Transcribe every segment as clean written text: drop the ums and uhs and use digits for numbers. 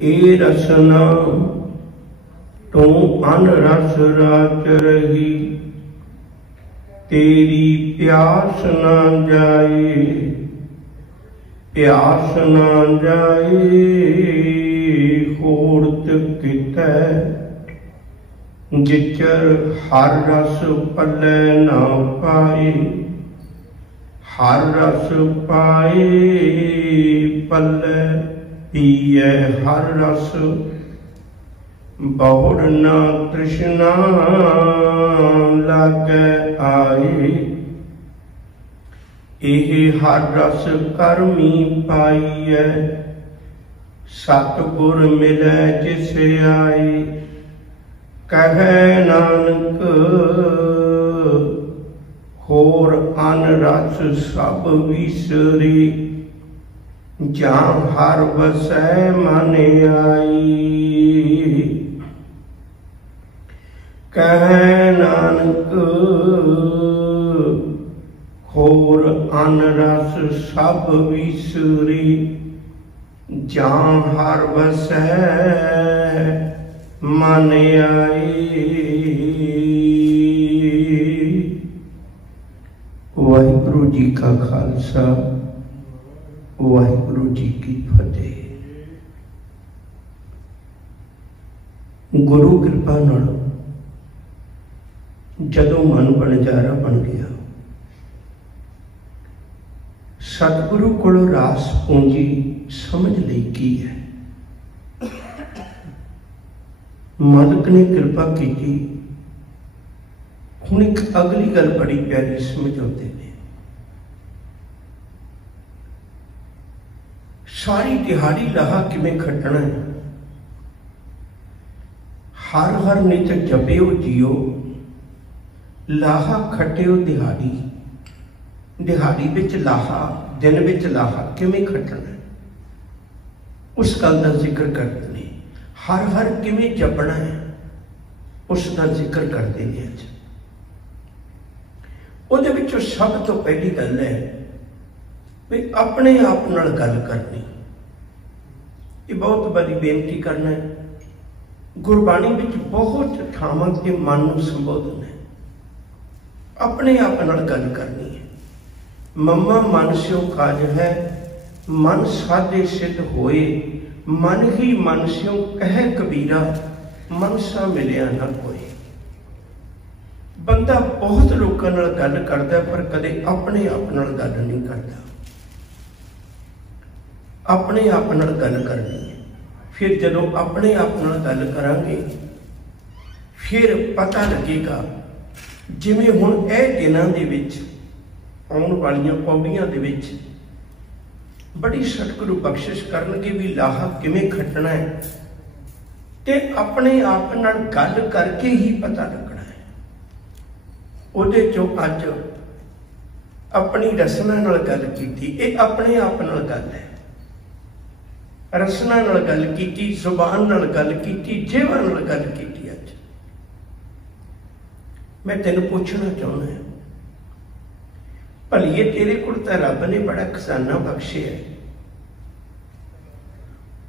ए रसना तू अन रस राच रही, तेरी प्यास ना जाए, प्यास ना जाए होरत कितै, जिचर हर रस पल्लै ना पाए, हर रस पाए पल्लै पिए हर रस, बहुड़ ना तृष्णा लागे आए, एह हर रस करमी पाईए, सतगुर मिलै जिस आए, कहे नानक होर अन रस सब विसरी, जां हर वसै मन आई, कहे नानक होर अन रस सब विसरी, जां हर वसै मन आई। वाहिगुरु जी का खालसा, वाहिगुरु जी की फतेह। गुरु कृपा नाल जदों मन बनजारा बन गया, सतगुरु कोलों रास पूंजी समझ लई की है। मालिक ने कृपा की। हुण एक अगली गल बड़ी प्यारी समझाते हैं। सारी दिहाड़ी लाहा किवें खटना है। हर हर नित जपिओ जियो, लाहा खटिओ दिहाड़ी। दिहाड़ी विच लाहा, दिन विच लाहा किवें खटना है, उस गल का जिक्र करते हैं। हर हर किवें जपना है, उसका जिक्र करते हैं। अज उहदे विचों सब तो पहली गल है भी अपने आप नाल गल करनी। ये बहुत बड़ी बेनती करना है। गुरबाणी विच बहुत थावां ते मन नूं संबोधन है। अपने आप नाल गल करनी है। मम्मा मन स्यो काज है, मन साधे सिद्ध होए, मन ही मन स्यों कहे कबीरा, मन सा मिलिया ना कोई। बंदा बहुत लोगों नाल गल करता पर कदे अपने आप नाल गल नहीं करता। अपने आप नाल गल करनी है। फिर जदों अपने आप नाल गल करांगे फिर पता लगेगा। जिवें हुण इह दिनां दे विच आउण वालियां पौड़ियां दे विच बड़ी सतगुरु बख्शिश करनगे भी लाहा किवें खटना है, ते अपने आप नाल गल करके ही पता लगना है। उहदे चों अज अपनी रसना नाल गल कीती। ये अपने आप नाल गल है। रसना नाल गल कीती, जुबान नाल गल कीती, जिहवा नाल गल कीती। अज मैं तेनू पूछना चाहुंदा है, भलीए तेरे कोल तां रब ने बड़ा खजाना बख्शिया है।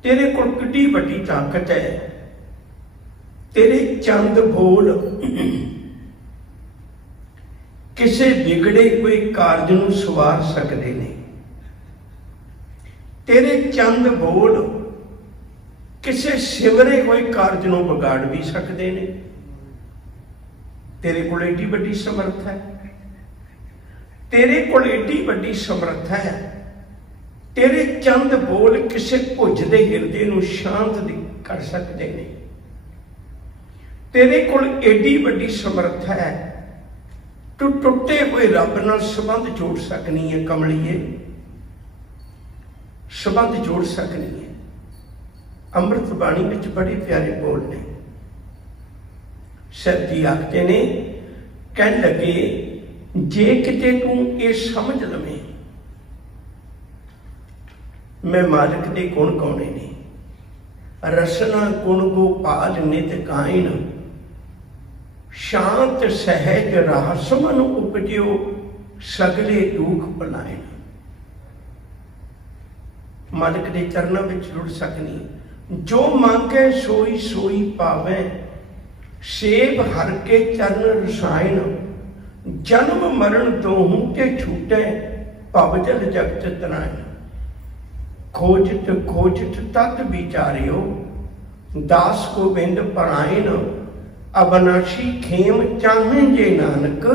तेरे कोल किड्डी वड्डी ताकत है। तेरे चंद बोल किसे बिगड़े कोई कारज नूं सवार सकते हैं। तेरे चंद बोल किसे सिवरे कोई कारज नूं बिगाड़ भी सकते हैं। तेरे कोल एडी वड्डी समर्थ है। तेरे कोल एडी वड्डी समर्थ है। तेरे चंद बोल किसे भुजदे हिरदे नूं शांत कर सकते हैं। तेरे कोल एडी वड्डी समर्थ है। तू टुटे हुए रब नाल संबंध जोड़ सकनी है। कमलिए संबंध जोड़ सकनी है। अमृत बाणी विच बड़े प्यारे बोल ने। सरदी आखते ने, कह लगे जे किते तू ये समझ लवे मैं मालिक दे गुण गाउने ने। रसना गुण गोपाल नित गायन, शांत सहज रहस मन उपजो सगले दुख भलायन। मालिक के चरणों में जुड़ सकनी। जो मांगे सोई सोई पावे, सेब हर के चरण रसायन, जन्म मरण दोहूं के छूटे, भवजल जगत तरायन। खोजत खोजत तत विचारियो, दास गोबिंद परायण, अबनाशी खेम चाहे जे नानक,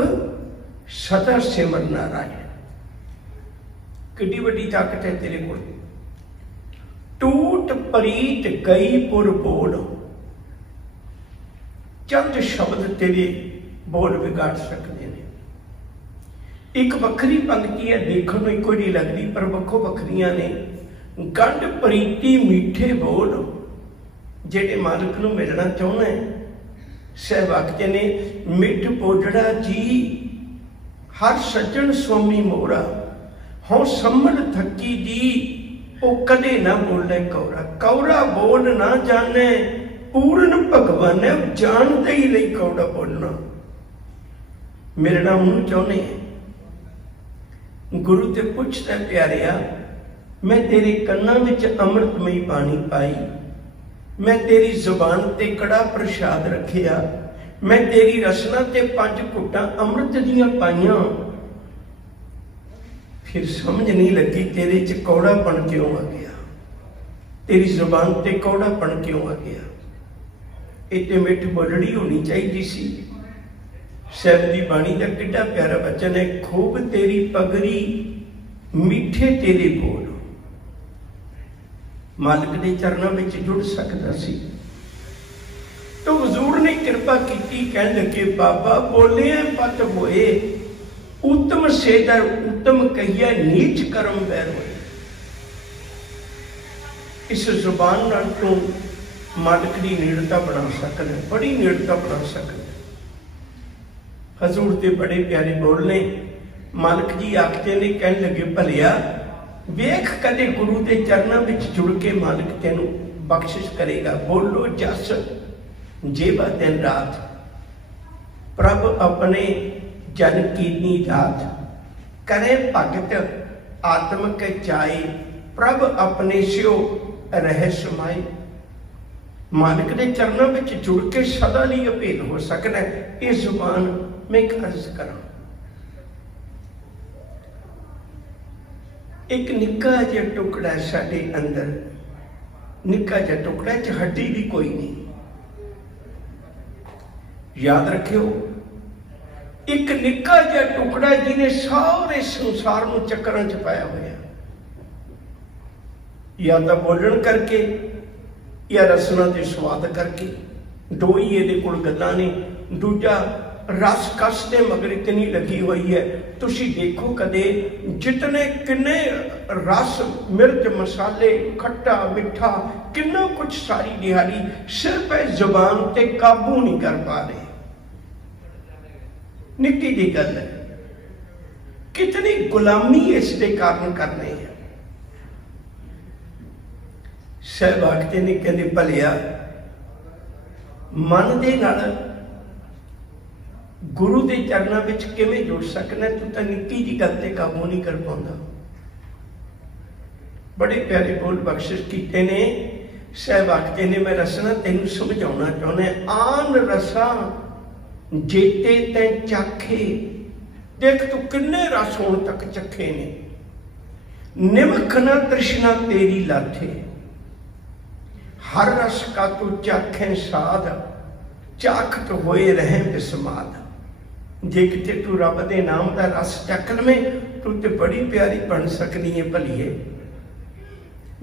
सदा सिमर नारायण। किड्डी वड्डी ताकत है तेरे कोल। टूट परीत गई पुर बोल, चंद शब्द तेरे बोल बिगाड़ सकते हैं। एक वखरी पंक्ति है, देखने में कोई नहीं लगती पर वखो वखरियां ने। गंढ प्रीति मीठे बोल, जेड़े मालिक नूं मिलना चाहुंदा है, सहवाक ने मिठ बोलड़ा जी, हर सज्जन स्वामी मोरा, हों सम्मल थकी जी, ओ कदे ना बोले कौरा। कौरा बोल ना जाने, पूर्ण भगवान है, जानते ही नहीं कौड़ा बोलना। मिलना मुंह चाहने हैं। गुरु ते पुछदा प्यारिया, मैं तेरे कन्ना विच अमृतमई पानी पाई, मैं तेरी जुबान ते कड़ा प्रसाद रखिया, मैं तेरी रसना ते 5 घुट्टां अमृत दियां पाइयां, फिर समझ नहीं लगी तेरे च कौड़ापन क्यों आ गया, तेरी जुबान ते कौड़ापन क्यों आ गया। इतने मिठ बोलड़ी होनी चाहिए सी। शहर की बाणी का कितना प्यारा वचन है, खूब तेरी पगड़ी मीठे तेरे बोल। मालिक के चरणों में जुड़ सकता सी तो हजूर ने कृपा की, कह लगे बाबा बोले पत होए, उत्तम सेदर उत्तम कहिए, नीच कर्म बैर होए। इस जुबान नाल तू मालिक की नेड़ता बना सकते, बड़ी नेड़ता बना सकते। हजूर के बड़े प्यारे बोलने, मालिक जी आखते ने, कह लगे भलिया वेख कदे गुरु के चरणों में जुड़ के मालिक तेन बख्शिश करेगा। बोलो जस जेवा दिन रात, प्रभ अपने जन कीनी दात, करे भगत आत्म के चाए, प्रभ अपने स्यो रह समाए। मालिक के चरणों में जुड़ के सदा लिए अभेद हो सकना है। ये जुबान मैं एक अर्ज करा, एक निक्का जिहा टुकड़ा साडे अंदर, निक्का जिहा टुकड़ा, च हड्डी भी कोई नहीं। याद रखियो, एक निक्का जिहा टुकड़ा जिन्हें सारे संसार में चक्कर च पाया हुआ, या तो बोलन करके या रसना के स्वाद करके। दो ही ये गल्लां ने। दूजा रस कस के मगर इतनी लगी हुई है, तुसी देखो कदे जितने किन्ने रस मिर्च मसाले खट्टा मिठा किन्ना कुछ सारी दिहाड़ी सिर्फ जुबान ते काबू नहीं कर पा रहे। निक्की दी गल है, कितनी गुलामी इसके कारण करने हैं। सहवागते ने कहते भलिया मन दे नाल गुरु के चरणों में किवें जुड़ सकना, तू तो निक्की जी गल ते काबू नहीं कर पाता। बड़े प्यारे बोल बख्शिश किए ने। सहवागते ने, मैं रसना तेन समझाना चाहना, आन रसा जेते तै चाखे। देख तू किन्ने रस होने तक चखे ने, निमख न तृष्णा तेरी लाथे, हर रस का तू चाखे साध, चाखत होए रहे बिस्माद। जे किते तू रब के नाम का रस चख लवें, तू तो बड़ी प्यारी बन सकनी है भलीए,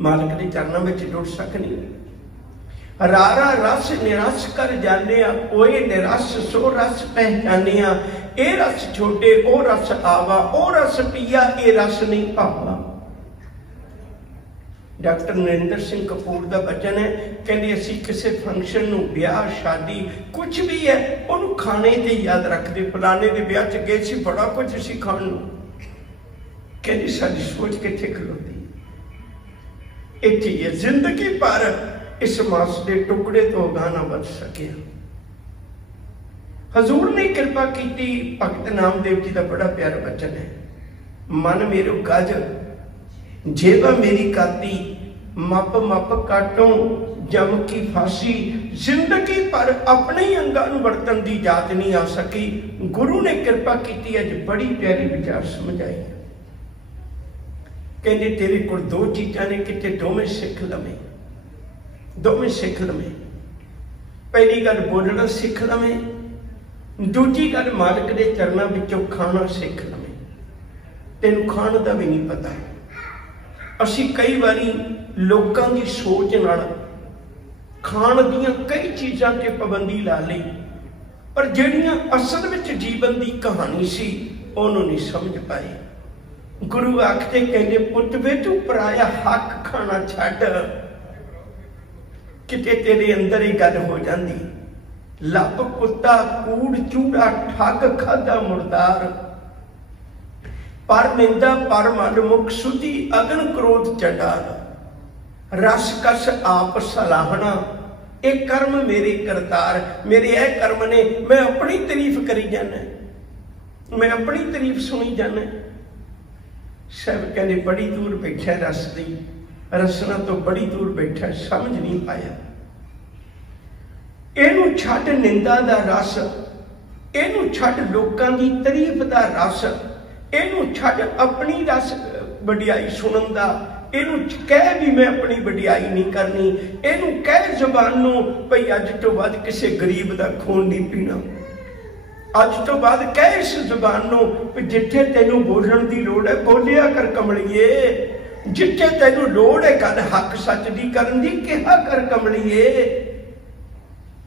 मालिक के चरणों में जुड़ सकनी। रारा रस निरस कर जाने, ओए निरस सो रस पहचाने। ए रस छोटे ओ रस आवा, ओ रस पिया ए रस नहीं पावा। डॉक्टर नरेंद्र सिंह कपूर का वचन है, कहते असी किसी फंक्शन नूं, ब्याह शादी कुछ भी है, उन्होंने खाने से याद रखते। फलाने के ब्याह च गए सी, बड़ा कुछ असी खाण नूं, कहते साडी सोच कित्थे खलोती। इत्थे ही जिंदगी भर इस मास के टुकड़े तो अगां ना बच सके। हजूर ने कृपा की। भगत नामदेव जी का बड़ा प्यारा वचन है, मन मेरो गज जेवा मेरी काती, मप मप काटो जम की फांसी, जिंदगी पर अपने ही अंगां नूं वरतन की जात नहीं आ सकी। गुरु ने कृपा की, अज बड़ी प्यारी विचार समझाई। कहते तेरे को दो चीज़ां ने, किते दोवें सिख लवें, दोवें सिख लवें। पहली गल बोलना सिख लवें, दूजी गल मालिक के चरणों विचों खाना सिख लवें। तेनू खाण का भी नहीं पता। असी कई बारी लोगों की सोच नाल खाण दियां कई चीज़ों ते पाबंदी ला ली, पर जिहड़ियां असल विच जीवन की कहानी सी उन्होंने नहीं समझ पाए। गुरु आखते कहते पुत वे तू पराया हक खाना छड्ड, किते तेरे अंदर ही गल हो जाती। लप कुत्ता कूड़ चूड़ा ठग खादा मुर्दार, पर निंदा पर मन मुख सुधी अगन क्रोध चंडाल। रस कस आप सलाहना एक कर्म मेरे करतार, मेरे ए कर्म ने मैं अपनी तारीफ करी जाना, मैं अपनी तारीफ सुनी जाना। सब कहने बड़ी दूर बैठा रस दी, रसना तो बड़ी दूर बैठा, समझ नहीं पाया। इनू छड्ड निंदा दा रस, इनू छड्ड लोकां दी तारीफ दा रस, इनू छड्ड अपनी रस वडियाई सुनन दा। इनू कह भी मैं अपनी वडियाई नहीं करनी, इनू कह जबान नूं भई अज तो बाद किसी गरीब का खून नहीं पीना। अज तो बाद कह इस जबान नूं भी जिथे तैनू बोलण की लोड़ है बोलिया कर कमलिए, जिथे तैनू लोड़ है गल हक सच दी करन दी कहा कर कमलिए।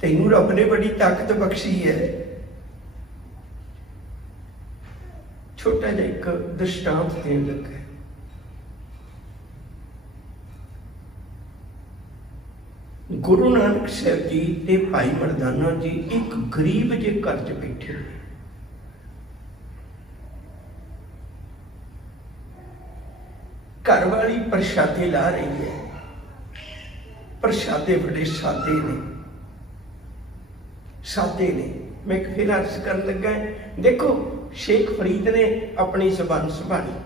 तैनू रब ने बड़ी ताकत बख्शी है। छोटा जिहा एक दृष्टांत देन लगा। गुरु नानक साहब जी ते भाई मर्दाना जी एक गरीब जे घर च बैठे, घर वाली प्रशादे ला रही है। प्रशादे बड़े सादे ने, सादे ने। मैं फिर अर्ज कर लगा, देखो शेख फरीद ने अपनी जबान संभाली,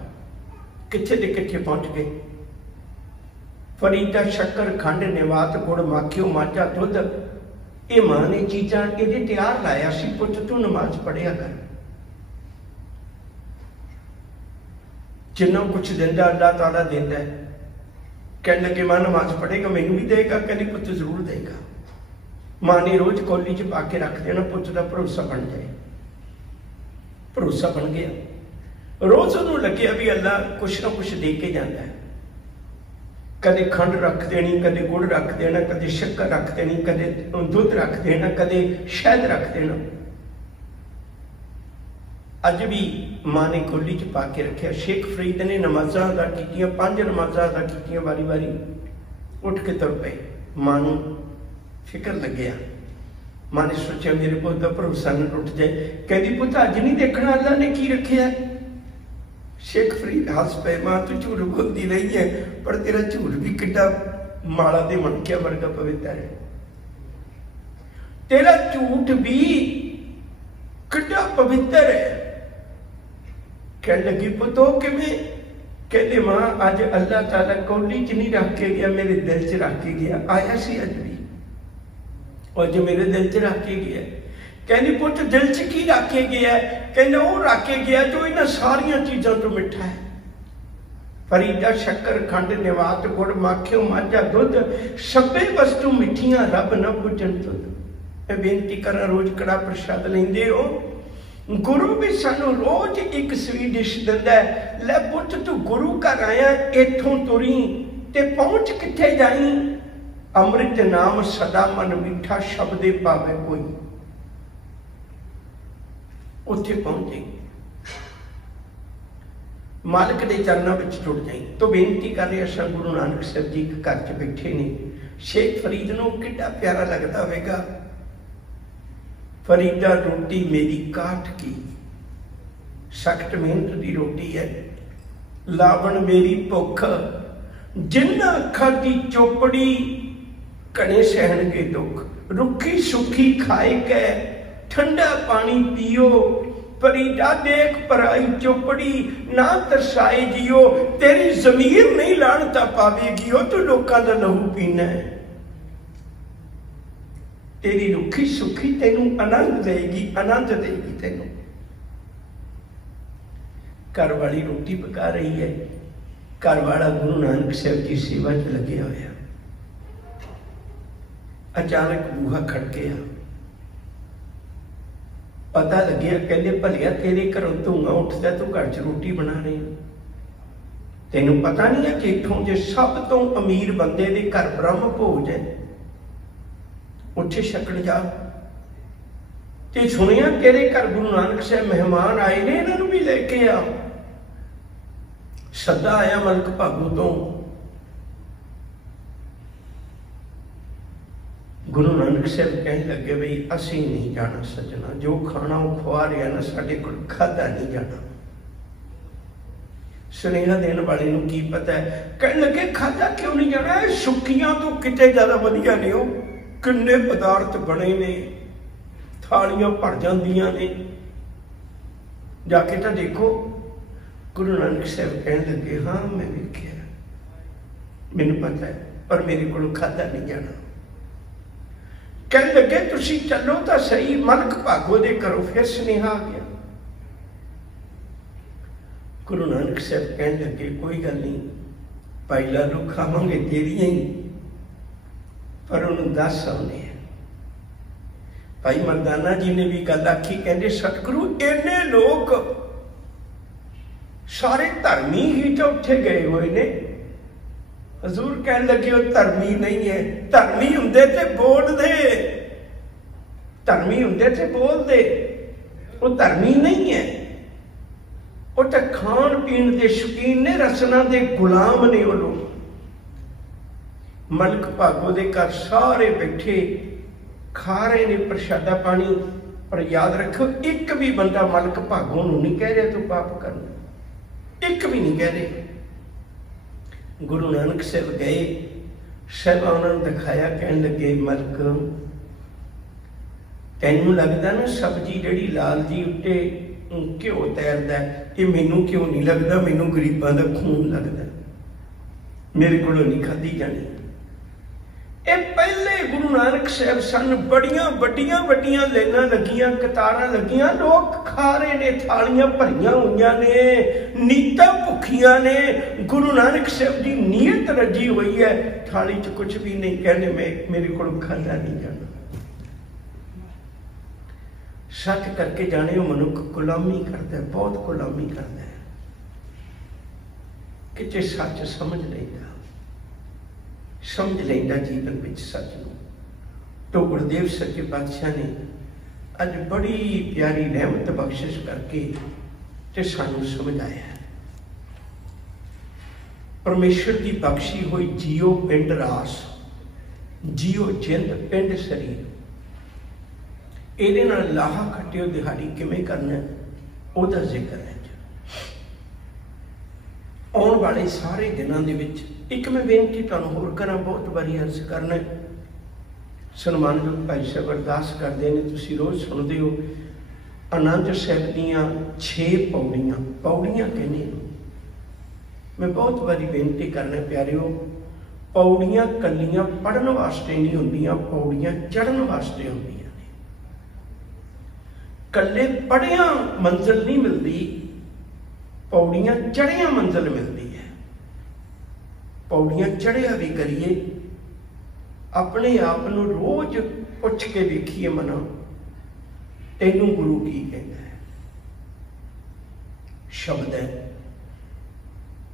किथे दे किथे पहुंच गए। फरीदा शक्कर खंड निवात गुड़ माखियो माचा दुध, ये मां ने चीज़ां ये तैयार लाया सी, पुत तू नमाज पढ़िया कर। जिन्ना कुछ दिंदा अल्लाह ताला देंदा है। कहने लगे मां नमाज पढ़ेगा मैनू भी देगा, कहने पुत जरूर देगा। मां ने रोज कौली च पा के रख देना, पुत का भरोसा बन जाए। भरोसा बन गया। रोज उन्होंने लगे भी अल्लाह कुछ ना कुछ दे के जाता है। कदे खंड रख देनी, कदे गुड़ रख देना, कदे शक्कर रख देनी, कदे दुध रख देना, कदे शहद रख देना। अज भी मां ने कौली च पा के रखा। शेख फरीद ने नमाजा अदा की, 5 नमाजा अदा की, वारी वारी उठ के तुर पे। मां नूं फिक्र लग्या। मां ने सोचा मेरे पुत का भरोसा न टुट जाए। कहती पुत अज नहीं देखना अल्लाह ने की रखिया। शेख फरीद हस पे, मां तू झूठ बोलती रही है, पर तेरा झूठ भी किड्डा माला दे मणकिया वर्गा पवित्र है। तेरा झूठ भी किड्डा पवित्र है। कह लगी पुतो किवें? कहते मां अज अल्लाह ताला कौली च नहीं रख के गया, मेरे दिल च रख के गया। आया सी अज भी, और जो मेरे दिल च रख के गया। कहनी पुत दिल च की रख के गया? कहने वो रख के गया जो इन्हां सारियां चीज़ों तो मिठा है। फरीदा शक्कर खंड निवात गुड़ माखियो माझा दुध, सभे वस्तु मिठियां रब न बुझन तुध। मैं बेनती करा रोज कड़ा प्रसाद लेंदे हो, गुरु भी सानू रोज एक स्वीट डिश दिंदा है। लै पुत तू गुरु घर आया, इथों तुरी ते पहुंच किथे जाई। अमृत नाम सदा मन मीठा, शब्दे पावे कोई। उत्थे पहुंच जाए, मालिक के चरणों में जुड़ जाए। तो बेनती कर रहे असा गुरु नानक साहब जी घर च बैठे ने। शेख फरीद नूं कितना प्यारा लगता होगा। फरीदा रोटी मेरी काठ की, सख्त मेहनत की रोटी है। लावण मेरी भुख, जिन्ना खाधी चोपड़ी कने सहन के दुख। रुखी सुखी खाए कै ठंडा पानी पियो, फरीदा देख पराई चौपड़ी ना तरसाए जियो, तेरी जमीर नहीं लानता पावेगी, तू लोकां दा लहू पीना है। तेरी रुखी सुखी तेनू आनंद देगी, आनंद देगी तेनू। घर वाली रोटी पका रही है, घर वाला गुरु नानक साहब की सेवा च लगे होया। अचानक बूहा खड़किया, पता लगे, कहते भलिया तेरे घरों धुआं उठता, तू घर च रोटी बना रही, तेनू पता नहीं है कि इत्थों जे सब तो अमीर बंदे दे घर ब्रह्म भोज है, उत्थे छकण जा। ते सुनिया तेरे घर गुरु नानक साहब मेहमान आए ने, इन्हां नूं भी लेके आ। सदा आया मलक भागो तो। गुरु नानक साहब कहने लगे, बई असी नहीं जाना सजना, जो खाना वो खुआ रहा ना, साडे कोल खाधा नहीं जाना। सुनेहा देने वाले नूं की पता है, कहने लगे खाधा क्यों नहीं जाना, सुखियां तो किते ज्यादा वधिया ने, हो किन्ने पदार्थ बने ने, थालियां भर जांदियां ने, जाके तो देखो। गुरु नानक साहब कहने लगे, हाँ मैं वेखिया, मैनूं पता है, पर मेरे को खाधा नहीं जाना। कहने लगे तुसी चलो तो सही, मलक भागो दे करो। फिर सुनेहा आ गया। गुरु नानक साहब कहने लगे, कोई गल नहीं भाई लालू, खावांगे तेरियां ही, पर उन्होंने 10 आने हैं। भाई मरदाना जी ने भी गल आखी, कहते सतगुरु इन्ने लोग सारे धर्मी ही तो उत्थे गए हुए ने। हजूर कहने लगे, वो धर्मी नहीं है, धर्मी हुंदे ते बोल दे, धर्मी हुंदे ते बोल दे, वो धर्मी नहीं है, वो तो खान पीन के शौकीन ने, रसना के गुलाम ने। वो लोग मलक भागो दे घर सारे बैठे खा रहे ने प्रशादा पानी, पर याद रखो एक भी बंदा मलक भागो नूं नहीं कह रहा तू पाप करना, एक भी नहीं कह रहे। गुरु नानक साहब गए, साहब उन्होंने दिखाया, कहने लगे मलक तैनू लगता ना सब्जी जी लाल जी उत्ते घ्यो तैरता है, ये मैनू क्यों नहीं लगता, मैनू गरीबां दा खून लगता, मेरे को नहीं खाधी जानी। ये पहले गुरु नानक साहब सन, बड़िया वड्डियां वड्डियां लाइनां लगियां, कतारां लगियां, लोग खा रहे ने, थालियां भरियां हुईयां ने, नीतां भुखियां ने। गुरु नानक साहब की नीयत रजी हुई है, थाली च कुछ भी नहीं, कहने मेरे को खाधा नहीं जाना। शक करके जाने मनुख गुलामी करता है, बहुत गुलामी करता है, कि सच समझ लेगा, समझ लेंदा जीवन में सच नूं। तो गुरुदेव सच्चे पातशाह ने अज बड़ी प्यारी रहमत बख्शिश करके ते सानू समझाया है। परमेश्वर की बख्शी हुई जियो पिंड रास, जियो जिंद पिंड शरीर, ਇਹਦੇ ਨਾਲ ਲਾਹਾ ਖੱਟਿਓ ਦਿਹਾੜੀ ਕਿਵੇਂ ਕਰਨਾ ਉਹਦਾ ਜ਼ਿਕਰ ਹੈ। ਆਉਣ ਵਾਲੇ ਸਾਰੇ ਦਿਨਾਂ ਦੇ ਵਿੱਚ ਇੱਕ ਮੈਂ ਬੇਨਤੀ ਤੁਹਾਨੂੰ ਹੋਰ ਕਰਾਂ, ਬਹੁਤ ਵਾਰੀ ਅਰਜ਼ ਕਰਨਾ, ਸਨਮਾਨਯੋਗ ਭਾਈ ਸਾਹਿਬ ਅਰਦਾਸ ਕਰਦੇ ਨੇ, ਤੁਸੀਂ ਰੋਜ਼ ਸੁਣਦੇ ਹੋ, ਆਨੰਦ ਸਾਹਿਬ ਦੀਆਂ 6 ਪੌੜੀਆਂ, ਪੌੜੀਆਂ ਕਹਿੰਦੇ ਨੇ। मैं बहुत बारी बेनती करना प्यारिओ, पौड़ियां कलियां पढ़न वास्ते नहीं होंदियां, पौड़ियां चढ़न वास्ते होंदियां ने। कल्ले पढ़िया मंजिल नहीं मिलती, पौड़ियां चढ़िया मंजिल मिलती है। पौड़ियां चढ़िया भी करिए, अपने आप को रोज पुछ के देखिए, मना तेनू गुरु की कहता है। शब्द है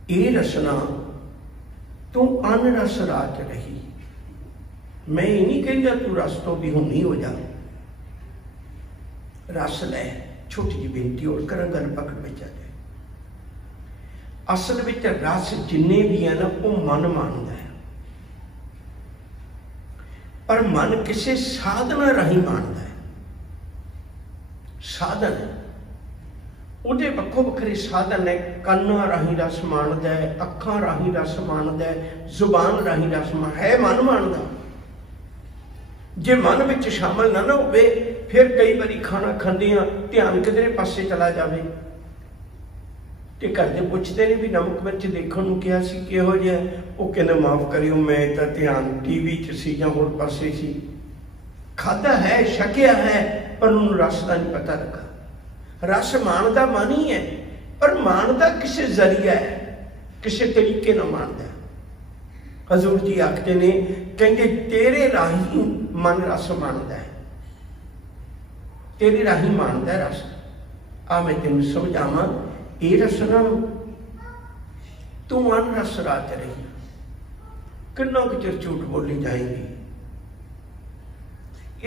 ये रसना तू अन रस राज रही, मैं ये नहीं कहता तू रस तो भी होनी हो जा, रस लै। छोटी जी बेनती और करा, गल पकड़ में आ जाए। असल में रस जिन्ने भी है ना वो मन मानता है, पर मन किसी साधना राही मानता है। साधन ਉਹਦੇ ਵੱਖੋ ਵੱਖਰੇ साधन है। ਕੰਨਾਂ ਰਾਹੀਂ रस मानता है, ਅੱਖਾਂ ਰਾਹੀਂ रस मानता है, ਜ਼ੁਬਾਨ ਰਾਹੀਂ रस है, मन मानता। जे मन में शामिल ना ना हो फिर कई बारी खाना खांदे आ ध्यान किधरे पासे चला जाए तो घर के पुछते ने भी नमक मिर्च देखने को कहा सी किहो जिहा, वो कहते माफ़ करियो मैं तो ध्यान टीवी च सी जां होर पासे सी, खाधा है छकिया है पर उन्होंने रस का नहीं पता लगा। रस मानदा मन ही है पर मानदा किसी जरिया है, किसी तरीके ना मानदा। हजूर जी आखते ने कहेंगे तेरे राही मन रस मानदा है, तेरे राही मानदा है रस। आ मैं तेन समझावा ये रसना तू मन रस रात रही किन्ना कुछ चिर झूठ बोली जाएगी।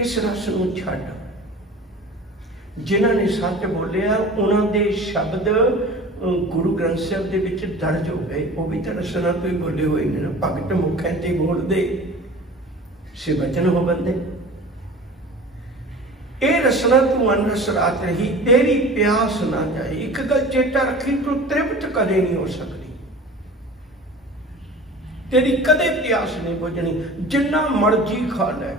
इस रस नूं छड्ड, जिन्हां ने सच बोलिया उन्होंने शब्द गुरु ग्रंथ साहिब दे विच दर्ज हो गए, वो भी तो रसना तो ही बोले हुए ने। भगत मुखां ते बोलदे से वचन हो बंदे। ये रसना तू अनरस रात रही तेरी प्यास ना जाए। एक गल चेता रखी, तू तृप्त कदे नहीं हो सकती, तेरी कदे प्यास नहीं बुझनी। जिन्ना मर्जी खा ले,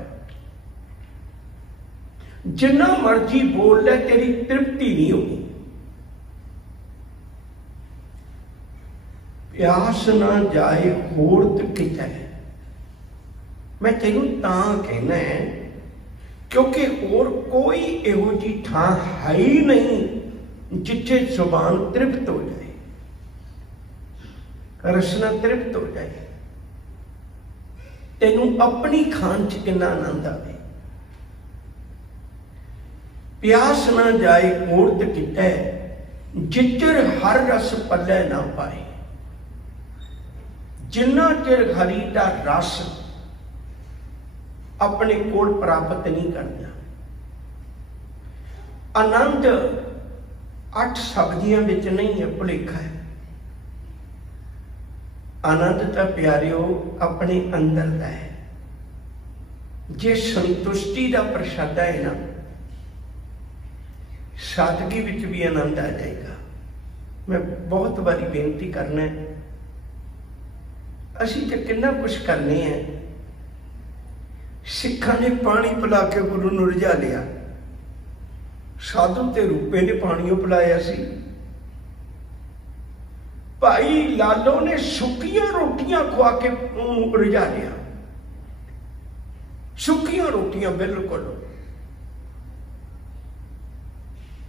जिन्ना मर्जी बोल ले, तेरी तृप्ति नहीं होगी। प्यास ना जाए होरत किते। मैं तेनू तां कहना है क्योंकि और कोई इहो जी थां है ही नहीं जिथे जुबान तृप्त हो जाए, रसना तृप्त हो जाए, तेनू अपनी खान च कितना आनंद आए। प्यास ना जाए होरत किते जिचर हर रस पल्ले ना पाए। जिन्ना चिर हरी का रस अपने कोल प्राप्त नहीं करता। आनंद 8 सब्जियां विच नहीं है, भुलेखा है। आनंद तो प्यारिओ अपने अंदर का है। जे संतुष्टि का प्रसादा है ना, सादगी विच भी आनंद आ जाएगा। मैं बहुत बारी बेनती करना है, असी तो कितना कुछ करने हैं। सिखा ने पानी पिला के गुरु नूं रिझा लिया, साधु ते रूपे ने पानी पिलाया सी। भाई लालो ने सुक्कियां रोटियां खुआ के रिझा लिया, सुक्कियां रोटियां बिल्कुल,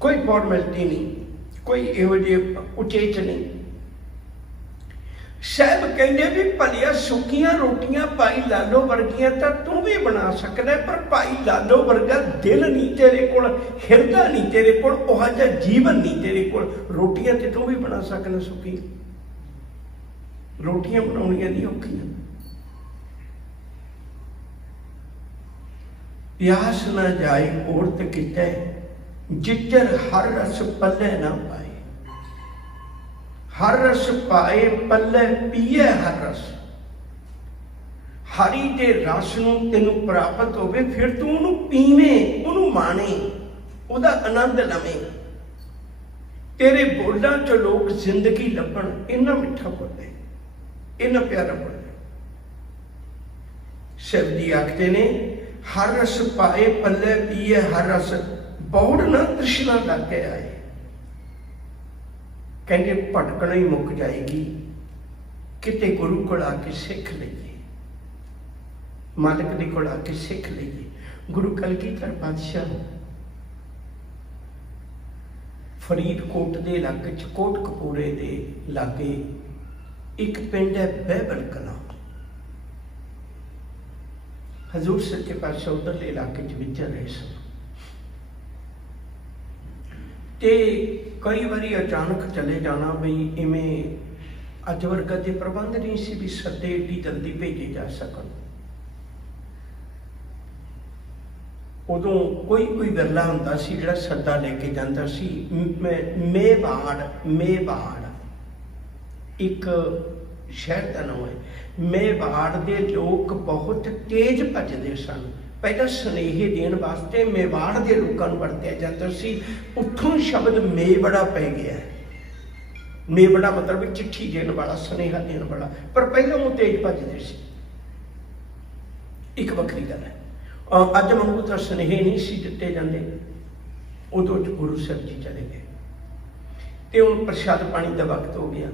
कोई फॉर्मेलिटी नहीं, कोई इहो जिहा उचेच नहीं। साहब कहते भी भलिया सुक्कियां रोटियां भाई लालो वर्गियां तो तू भी बना सकदा, पर भाई लालो वर्गा दिल नहीं तेरे कोल, हिरदा नहीं तेरे कोल, ओह जिहा जीवन नहीं तेरे कोल। रोटियां ते तू भी बना सकना, सुक्कियां रोटियां बनाउणियां नहीं औखियां। प्यास ना जाए औरत किते जिचर हर रस पल्ले ना पाए। हर रस पाए पल्ले पीए हर रस। हरी दे रस नूं तेनू प्राप्त होवे, फिर तू उन्हूं पीवें, उन्हूं माणे, उहदा आनंद लवें। तेरे बोलां च लोग जिंदगी लभण। इन्ना मिठा बोले, इन्ना प्यारा बोले। शिव जी आखते ने हर रस पाए पल्ले पीए हर रस, बौड़ ना तृष्णा लागे आए। कहते भटकना ही मुक जाएगी, किते गुरु को आके सीख लीजिए, मालिक दे कोल आके सीख लीजिए। गुरु कलगीधर पातशाह फरीदकोट के इलाके च कोटकपूरे के लागे एक पिंड है बहबल कलां। हजूर सच्चे पातशाह उधरले इलाके च विचर रहे सन ते कई बारी अचानक चले जाना, बई इवें अज वर्गा के प्रबंध नहीं सी भी सदे एडी जल्दी भेजे जा सकन। उदों कोई कोई विरला हुंदा सी जिहड़ा सद्दा लेके जांदा सी। मेवाड़ एक शहर का नाम है। मेवाड़ के लोग बहुत तेज भजते सन। पहला सुनेहे देने वास्ते मेवाड़ के लोगों को वरत्या जाता सी। उठों शब्द मेवड़ा पै गया है। मेवड़ा मतलब चिट्ठी देने वाला, सुनेहा देने वाला, पर पहले वो तेज भजते सी। एक वक्री गल है। अज वांगू तो सुनेहे नहीं सी दिते जाते। उदों गुरु साहब जी चले गए तो हुण प्रशाद पानी का वक्त हो गया।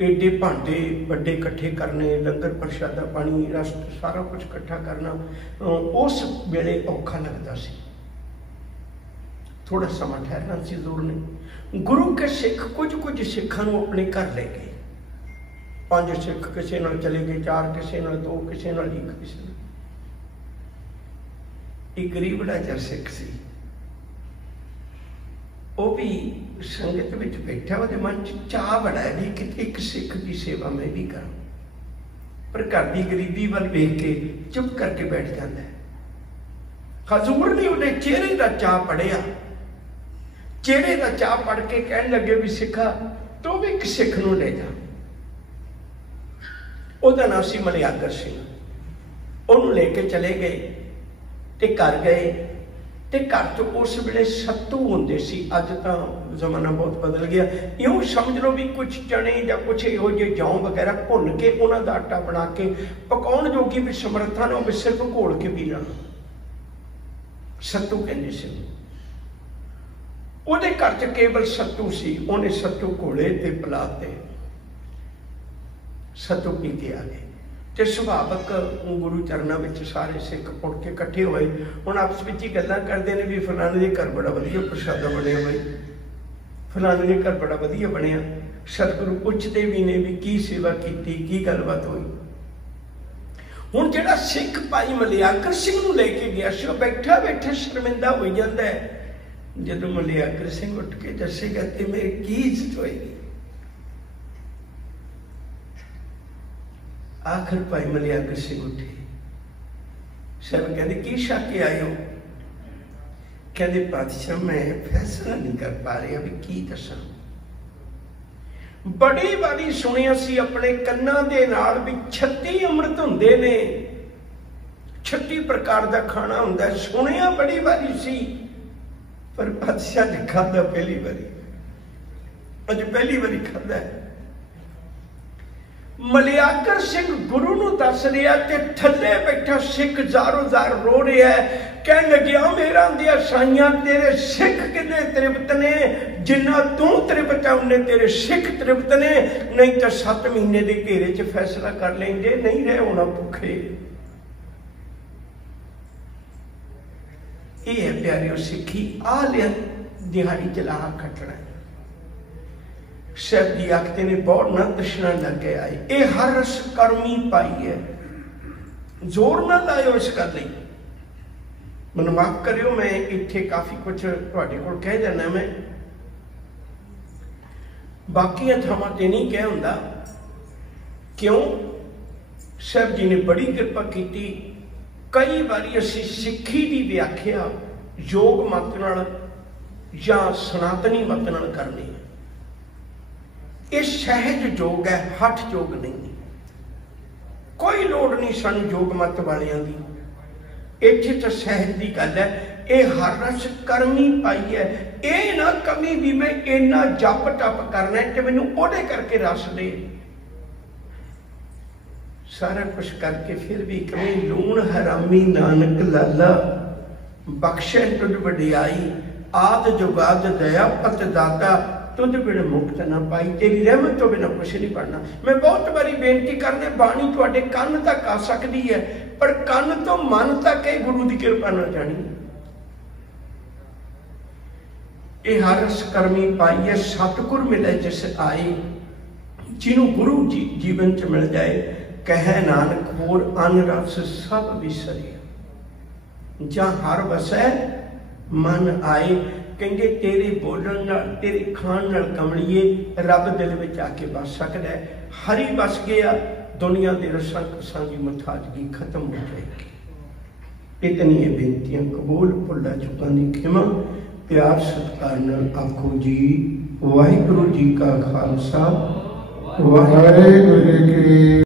एडे भांडे बड़े इकट्ठे करने, लंगर प्रशादा पानी रस सारा कुछ इकट्ठा करना उस वेले औखा लगता सी। थोड़ा समा ठहरना सी, जोर नहीं। गुरु के सिख कुछ कुछ सिखां नूं अपने घर ले गए। 5 सिख किसी नाल चले गए, 4 किसी नाल, 2 किसी नाल, 1 किसी नाल। एक गरीब ढांचा सिख सी, वो भी संगत में बैठा, वो मन च चाह बड़ा है भी कि एक सिख की सेवा मैं भी करूं, पर घर की गरीबी वाल वेख के चुप करके बैठ जाता है। हजूर ने उन्हें चेहरे का चाह पढ़िया, चेहरे का चाह पढ़ के कहने लगे भी सिखा तो भी एक सिख नूं ले जा। उहदा नाम सी मलियागर सिंह। उन्होंने लेके चले गए ते घर गए ते घर च उस वेले सत्तू होंदे सी। अज तो जमाना बहुत बदल गया। यूं समझ लो भी कुछ चने या कुछ इहो जे जौ वगैरह भुन के उन्हां दा आटा बना के पकाउण जोगी भी समर्था ना होवे, सिर्फ घोल के पी लेना, सत्तू कहंदे सी। उहदे घर च केवल सत्तू सी। उहने सत्तू घोले ते पिलाते, सत्तू पी के आ गए। तो सुभावक गुरु चरणों में सारे सिख उठ के इकट्ठे होए। हुण आपस में ही गल्लां करते हैं भी फलाने के घर बड़ा वधिया प्रशादा बनिया, बई फलाने के घर बड़ा वधिया बनिया। सतगुरु पूछते भी ने भी की सेवा की, की गलबात हुई। हुण जिहड़ा सिख भाई मलियागर सिंह नूं लेके गया सी, बैठा बैठा शर्मिंदा हो जाता है। जदों मलियागर सिंह उठ के दसेगा तो मेरी की इज्जत होएगी। आखिर भाई मलियागर सिंह उठे, साहब कहते की शक के आए हो? कहते पातशाह मैं फैसला नहीं कर पा रहा भी की दसा। बड़ी बारी सुनिया सी अपने कन्ना दे नाल भी 36 अमृत हुंदे ने, 36 प्रकार का खाना हुंदा, सुनिया बड़ी बारी सी, पर पातशाह ने खादा पहली बारी, अज पहली बारी खादा है। मलियागर सिंह गुरु नूं दस रहा ते थले बैठा सिख जारो जार रो रहा है। कह लग्या मेरा दिया साइयां तेरे सिख किन्ने तृप्त ने, जिन्ना तू तृप्त है उन्ने तेरे सिख तृप्त ने, नहीं तो 7 महीने के घेरे च फैसला कर लेंगे, नहीं रहे होना भुखे। ये है प्यारियों सिखी, आ लिया दिहाड़ी चला खटना। साहब जी आखते ने बहुत ना दशना लगे आए, ये हर रस कर्मी पाई है, जोर ना लाओ इस गल लई। मैनूं माफ करियो, मैं इत्थे काफ़ी कुछ तुहाडे कोल कह जाना, मैं बाकियां थावां ते नहीं कह हुंदा। क्यों? साहब जी ने बड़ी कृपा की। कई बारी असीं सिੱਖੀ की व्याख्या योग मत नाल जां सनातनी मत नाल करनी है। ये सहज योग है, हठ योग नहीं। कोई लोड़ नहीं सानू योग मत वालियां दी, इत्थे तो सहज की गल है। ये हर रस कर्मी पाई है, ये ना कमी भी मैं इन्ना जप टप करना है कि मैनू ओहदे करके रस दे। सारा कुछ करके फिर भी कमी लूण हरामी नानक लाला, बख्शे तुझ वडियाई, आद जुगाद दया पत दाता, तुझ बिन मुक्त ना पाई, तेरी रहमत तो बिना कुछ नहीं पढ़ना। मैं बहुत बारी बेनती करने बाणी तुहाडे कन्न तक आ सकती है, पर कन्न तो मन तक है गुरु की कृपा ना जानी। ये हर रस कर्मी पाई है, सतगुर मिले जिस आए, जिन्हों गुरु जी जीवन च मिल जाए, कह नानक होर अन रस सब विसरिया, जहाँ हर वसै मन आए। कहेंगे तेरे बोलण नाल, तेरे खाण नाल कमलिए रब दिल में आके बस सकता है। हरी बस गया, दुनिया के रसां कसां की मुथाजगी खत्म हो जाएगी। इतनी बेनतियां कबूल, भुल्ला चुकां दी खिमा, प्यार सत्कार नाल आखो जी वाहिगुरू जी का खालसा वाहिगुरू जी की